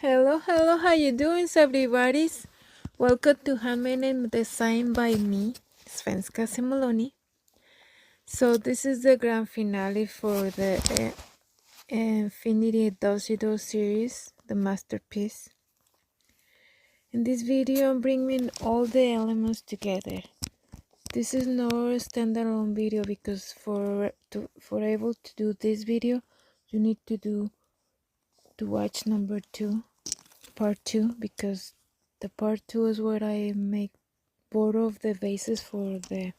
Hello, how you doing, everybody? Welcome to Handmade and Design by me, Sfhenska Semoloni. So this is the grand finale for the Infinity Dosido series, the masterpiece. In this video, I'm bringing all the elements together. This is not a standalone video because for able to do this video, you need to watch number 2. Part 2, because the part 2 is where I make both of the bases for the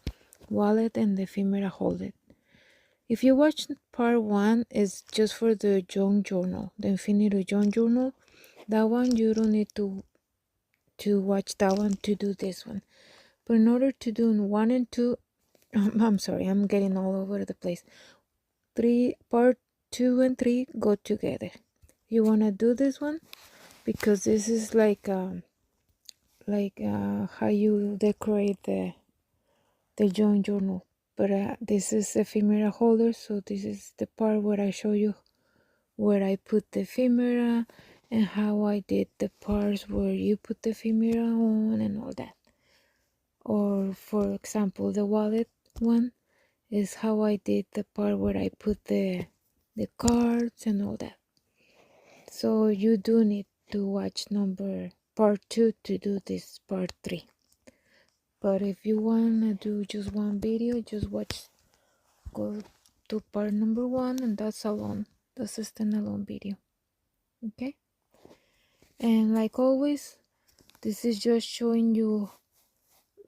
wallet and the ephemera holder. If you watch part 1, it's just for the junk journal, the infinity junk journal. That one you don't need to watch that one to do this one. But in order to do 1 and 2, I'm sorry, I'm getting all over the place. Part 2 and 3 go together. You wanna do this one because this is like how you decorate the joint journal. But this is ephemera holder, so this is the part where I show you where I put the ephemera and how I did the parts where you put the ephemera on and all that. Or for example, the wallet one is how I did the part where I put the cards and all that. So you do need to watch part 2 to do this part 3. But if you wanna do just one video, just go to part number 1, and that's alone. That's a standalone video. Okay? And like always, this is just showing you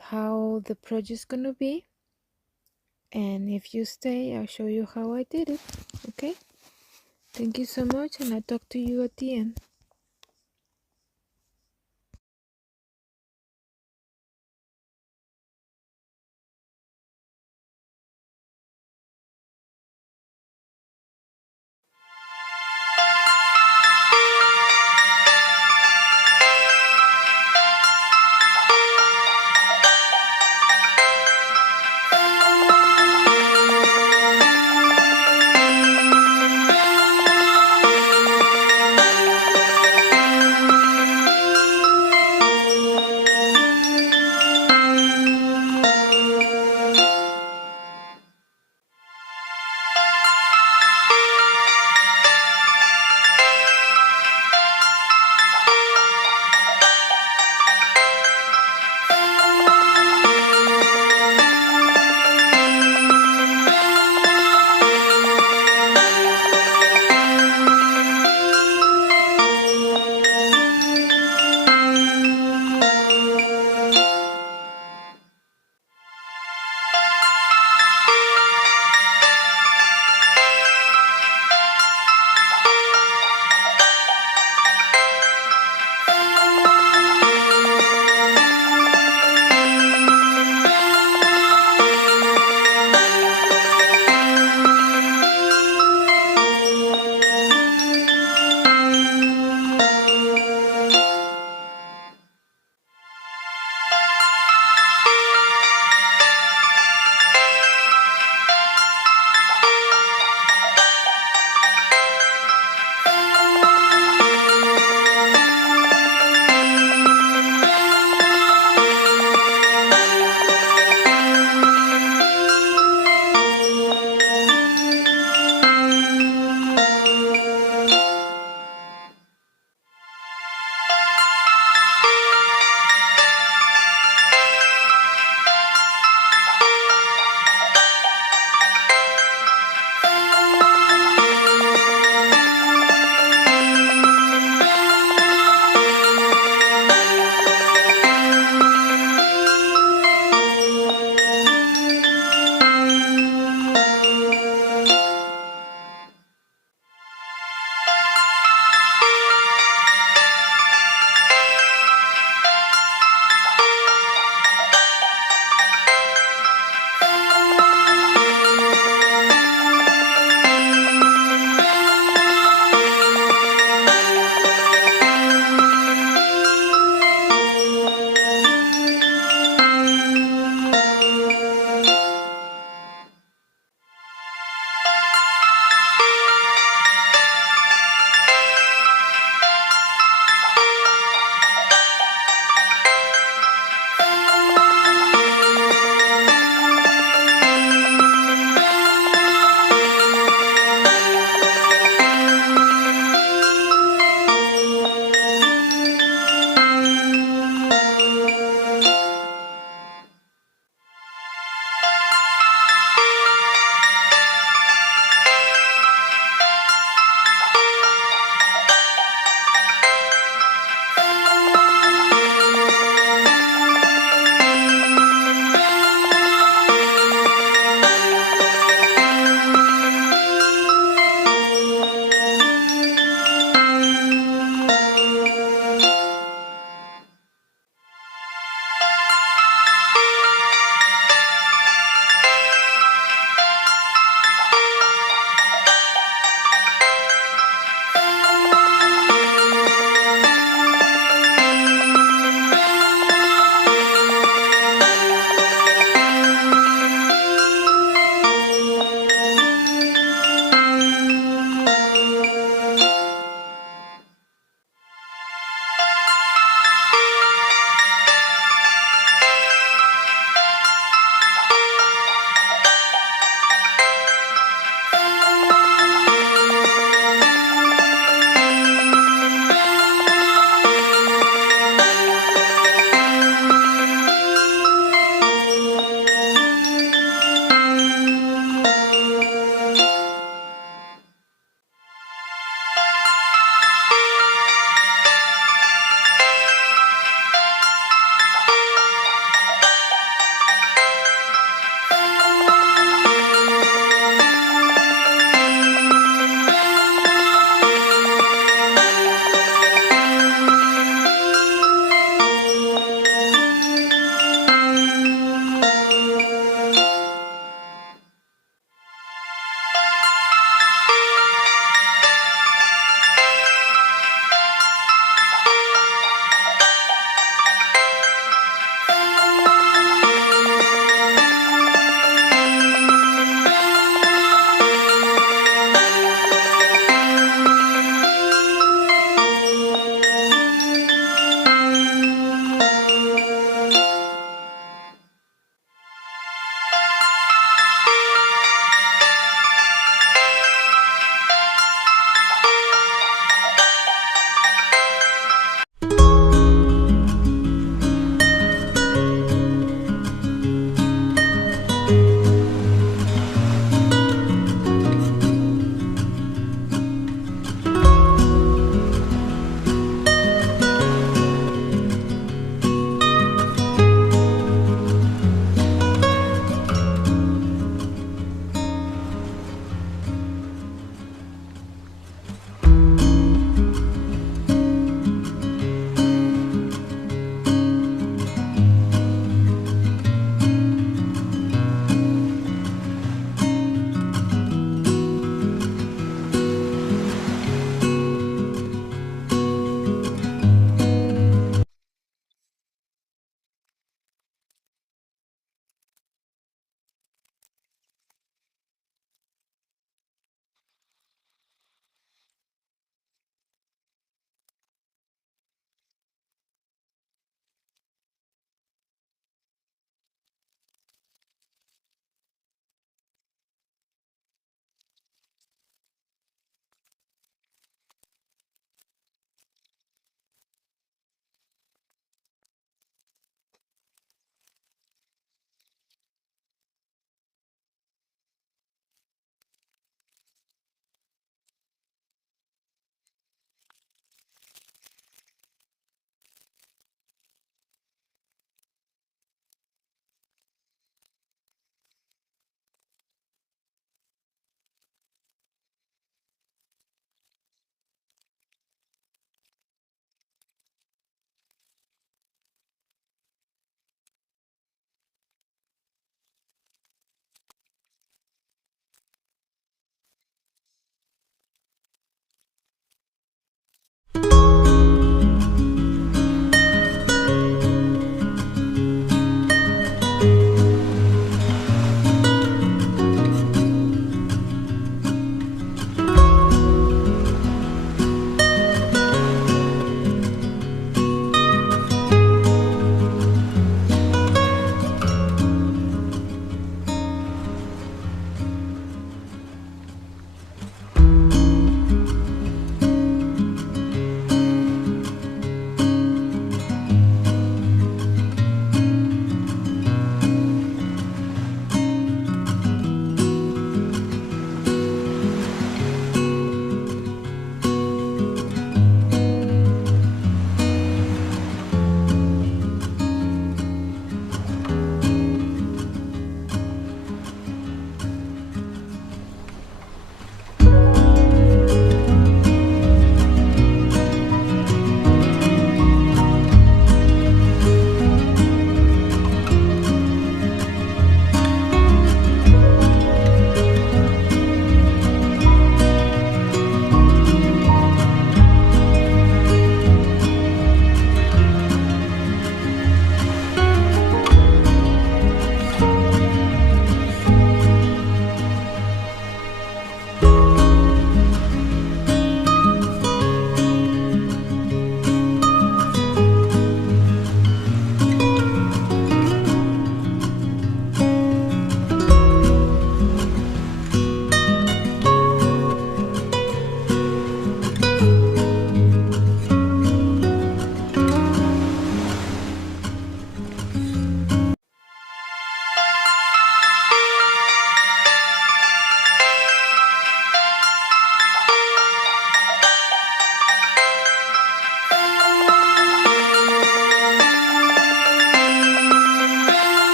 how the project's gonna be. And if you stay, I'll show you how I did it. Okay? Thank you so much, and I'll talk to you at the end.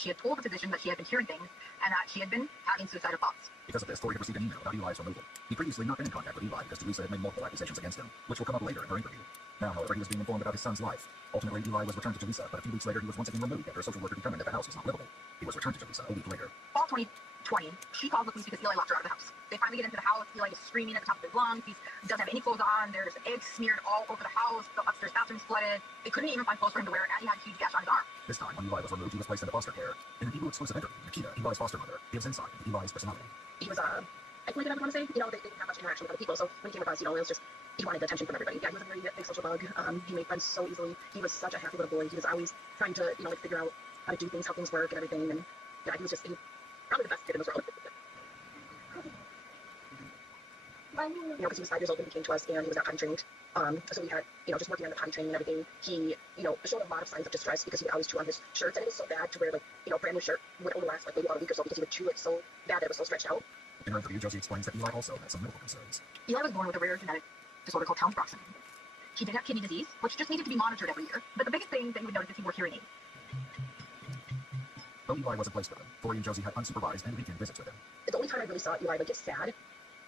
and she had told the physician that she had been hearing things and that she had been having suicidal thoughts. Because of this, Corey had received an email about Eli's removal. He'd previously not been in contact with Eli because Teresa had made multiple accusations against him, which will come up later in her interview. Now, however, he was being informed about his son's life. Ultimately, Eli was returned to Teresa, but a few weeks later he was once again removed after a social worker determined that the house was not livable. He was returned to Teresa a week later. Fall 2020, she calls the police because Eli locked her out of the house. They finally get into the house. Eli is screaming at the top of his lungs. He doesn't have any clothes on. There's eggs smeared all over the house. The upstairs bathroom's flooded. They couldn't even find clothes for him to wear, and he had a huge gash on his arm. This time, when Eli was removed, he was placed into foster care. In an Eagle exclusive interview, Nikita, Eli's foster mother, gives insight into Eli's personality. He was isolated, I would want to say. They didn't have much interaction with other people, so when he came across, it was just, he wanted the attention from everybody. Yeah, he was a very big social bug. He made friends so easily. He was such a happy little boy. He was always trying to, figure out how to do things, how things work and everything. And yeah, he was just probably the best kid in this world. Because he was 5 years old when he came to us and he was not potty trained. So we had, just working on the potty training and everything. He, showed a lot of signs of distress because he would always chew on his shirts, and it was so bad to where, a brand new shirt would only last, maybe about a week or so because he would chew it so bad that it was so stretched out. In her interview, Josie explains that Eli also had some medical concerns. Eli was born with a rare genetic disorder called Townes-Brocks syndrome. He did have kidney disease, which just needed to be monitored every year. But the biggest thing that you would notice is he wore hearing aids. Though Eli wasn't placed with him, Corey and Josie had unsupervised and weekend visits with him. The only time I really saw Eli get sad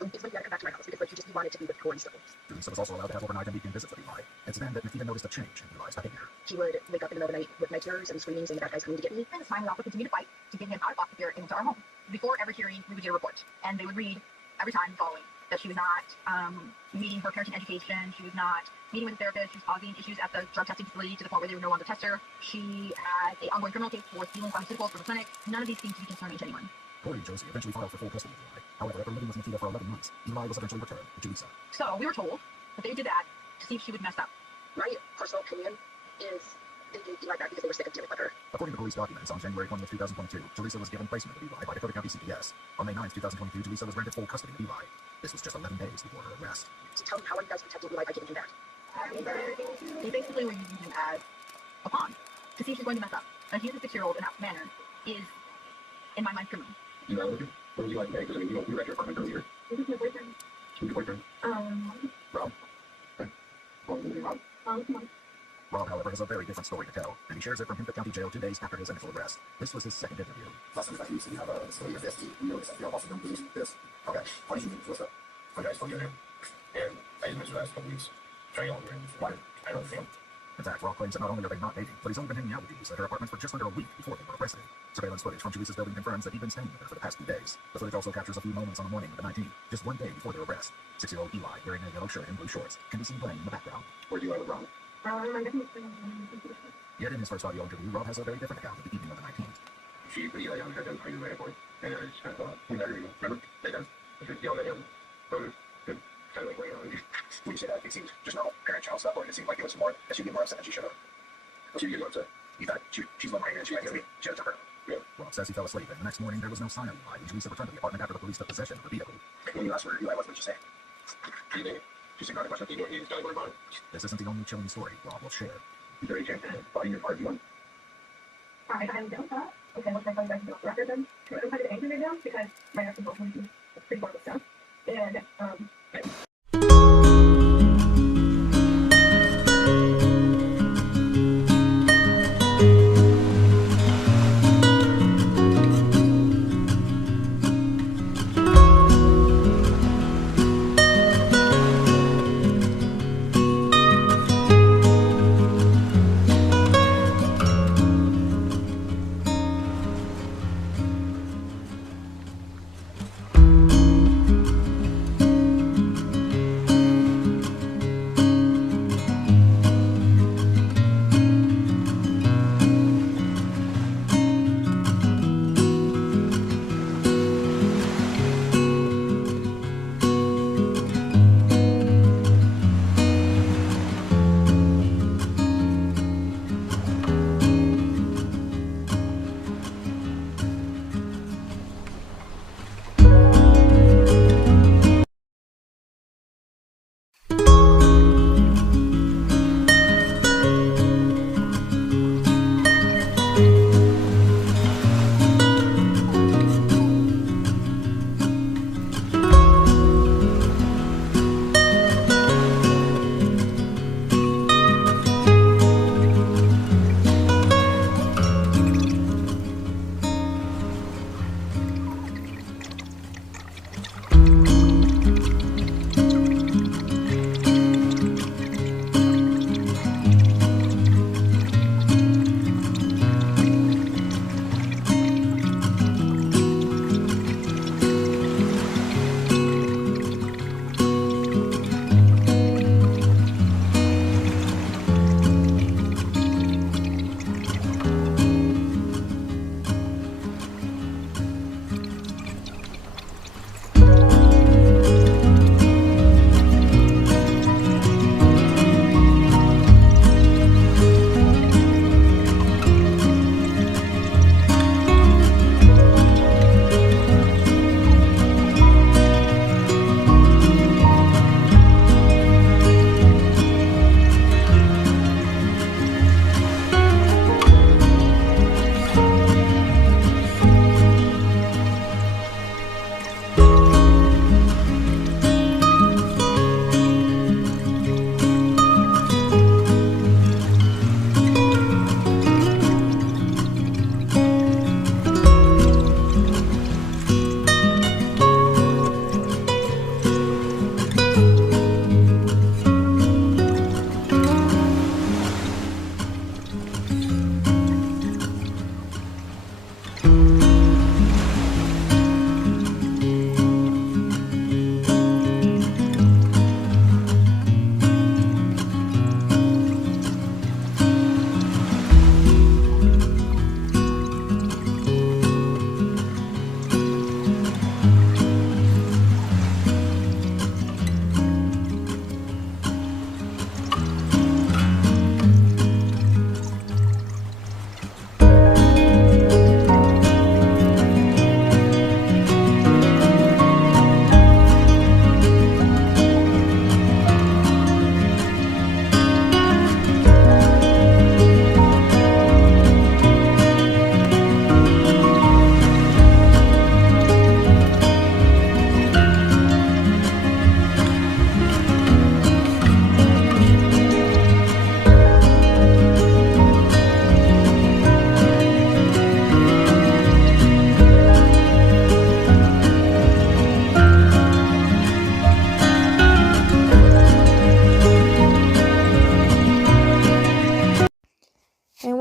is when he had to come back to my house because he wanted to be with Corey still. Teresa was also allowed to have overnight and weekend visits with Eli. It's then that Nikita noticed a change in Eli's behavior. He would wake up in the middle of the night with night terrors and screaming, saying that guy's coming to get me. And this time we also continued to fight to get him out of foster care into our home. Before every hearing, we would get a report, and they would read every time following that she was not meeting her parenting education, she was not meeting with a therapist, she was causing issues at the drug testing facility to the point where they would no longer test her. She had an ongoing criminal case for stealing pharmaceuticals from the clinic. None of these seemed to be concerning to anyone. Corey and Josie eventually filed for full custody of Eli. However, after living with Nikita for 11 months, Eli was eventually returned to Teresa. So we were told that they did that to see if she would mess up. My personal opinion is they gave Eli back because they were sick of dealing with her. According to police documents, on January 20th, 2022, Teresa was given placement with Eli by Dakota County CPS. On May 9th, 2022, Teresa was granted full custody of Eli. This was just 11 days before her arrest. To tell me how are you guys protecting Eli by giving him back? They basically were using him as a pawn to see if she's going to mess up. And he's a 6-year-old in that manner is, in my mind, criminal. You know, what would you like today? Because, we were at your apartment earlier. This is my boyfriend. Who's your boyfriend? Rob. Okay. What was Rob? Rob, however, has a very different story to tell, and he shares it from Hempstead County Jail 2 days after his initial arrest. This was his second interview. Last time you have a story of this, you notice that you also don't believe this. Okay, why do you think what's up? My guy's still getting him. And I just mentioned the last couple weeks, trying all over him. Why? I don't think. In fact, Rob claims that not only are they not dating, but he's only been hanging out with Teresa at her apartment for just under a week before they were arrested. Surveillance footage from Teresa's building confirms that he'd been staying with her for the past few days. The footage also captures a few moments on the morning of the 19th, just one day before their arrest. 6-year-old Eli, wearing a yellow shirt and blue shorts, can be seen playing in the background. Where do you have Rob? Yet in his first audio interview, Rob has a very different account of the evening of the 19th. She pretty young, had done pretty way for it. And I just kind of thought, remember? They done. I just yelled at him. Kind of like, when you say that, it seemed just normal parent-child stuff, or it seemed like it was more, that she'd get more upset than she should have. She'd get more upset. You thought she's little angry and she might get me. She had a temper. Yeah. Rob says he fell asleep, and the next morning there was no sign of Eli, and Teresa returned to the apartment after the police took possession of the vehicle. When you asked where Eli was, what did you say? What do you think? She's a question. He's got to worry about it. This isn't the only chilling story Rob will share. Is there any chance of buying your car you want? I don't know. Okay, what can I tell you guys about the record then? I'm kind of angry right now because my husband's also pretty horrible stuff. And,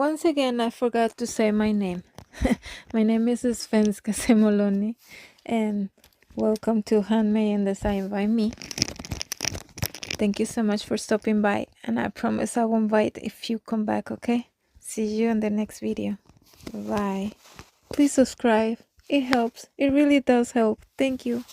once again, I forgot to say my name. My name is Sfhenska Semoloni, and welcome to Handmade and Design by me. Thank you so much for stopping by, and I promise I won't bite if you come back, okay? See you in the next video. Bye. Please subscribe. It helps. It really does help. Thank you.